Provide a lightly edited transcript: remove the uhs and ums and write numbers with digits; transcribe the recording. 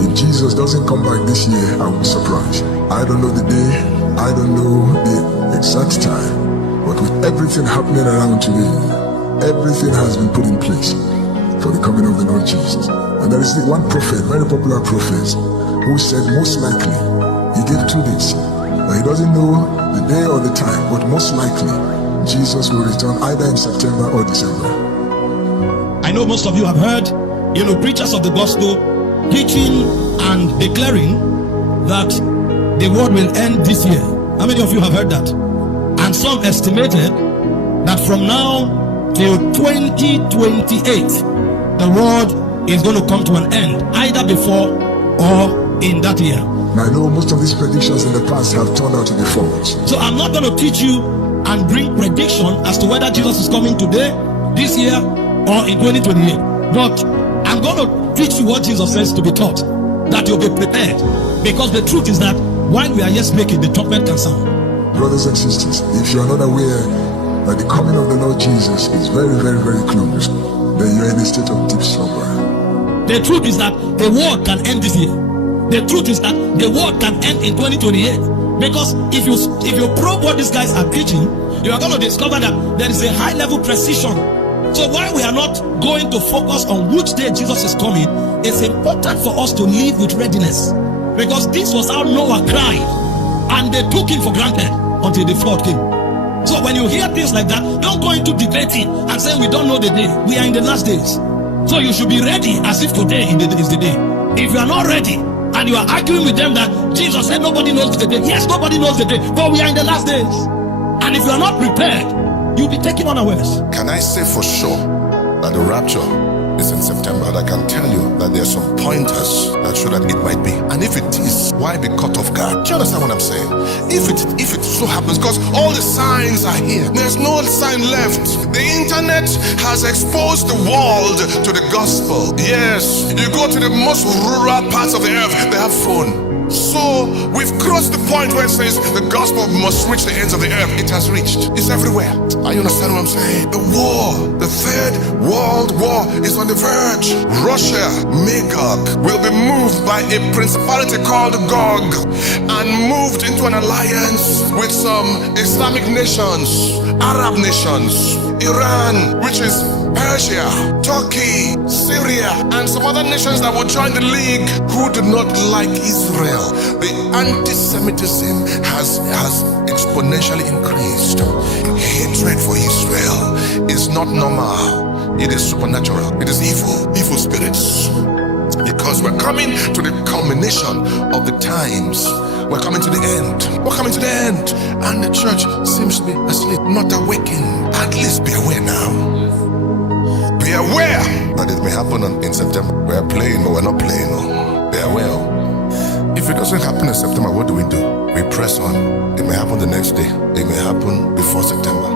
If Jesus doesn't come back this year, I will be surprised. I don't know the day, I don't know the exact time, but with everything happening around today, everything has been put in place for the coming of the Lord Jesus. And there is one prophet, very popular prophet, who said most likely, he gave 2 days. He doesn't know the day or the time, but most likely, Jesus will return either in September or December. I know most of you have heard, preachers of the gospel teaching and declaring that the world will end this year. How many of you have heard that? And some estimated that from now till 2028, the world is going to come to an end, either before or in that year. Now, I know most of these predictions in the past have turned out to be false. So I'm not going to teach you and bring prediction as to whether Jesus is coming today, this year, or in 2028. But I'm going to teach you what Jesus says to be taught, that you'll be prepared. Because the truth is that while we are yet speaking, the trumpet can sound. Brothers and sisters, if you are not aware that the coming of the Lord Jesus is very, very, very close, then you are in a state of deep slumber. The truth is that the world can end this year. The truth is that the world can end in 2028. Because if you probe what these guys are preaching, you are going to discover that there is a high level precision. So while we are not going to focus on which day Jesus is coming, it's important for us to live with readiness. Because this was how Noah cried, and they took him for granted until the flood came. So when you hear things like that, don't go into debating and saying we don't know the day. We are in the last days. So you should be ready as if today is the day. If you are not ready and you are arguing with them that Jesus said nobody knows the day, yes, nobody knows the day, but we are in the last days. And if you are not prepared, you'll be taken unawares. Can I say for sure that the rapture is in September? I can tell you that there are some pointers that show that it might be. And if it is, why be caught off guard? Do you understand what I'm saying? If it so happens, because all the signs are here, there's no sign left. The internet has exposed the world to the gospel. Yes, you go to the most rural parts of the earth, they have phone. So we've crossed the point where it says the gospel must reach the ends of the earth. It has reached. It's everywhere. Are you understand what I'm saying? The war, the Third World War is on the verge. Russia, Magog, will be moved by a principality called Gog and moved into an alliance with some Islamic nations, Arab nations, Iran, which is Persia, Turkey, Syria, and some other nations that will join the league who do not like Israel. The anti-Semitism has exponentially increased. Hatred for Israel is not normal. It is supernatural. It is evil spirits. Because we're coming to the culmination of the times. We're coming to the end. We're coming to the end. And the church seems to be asleep, not awakened. At least be aware now. Be aware that it may happen in September. We're playing, but we're not playing. Be aware. If it doesn't happen in September, what do? We press on. It may happen the next day. It may happen before September.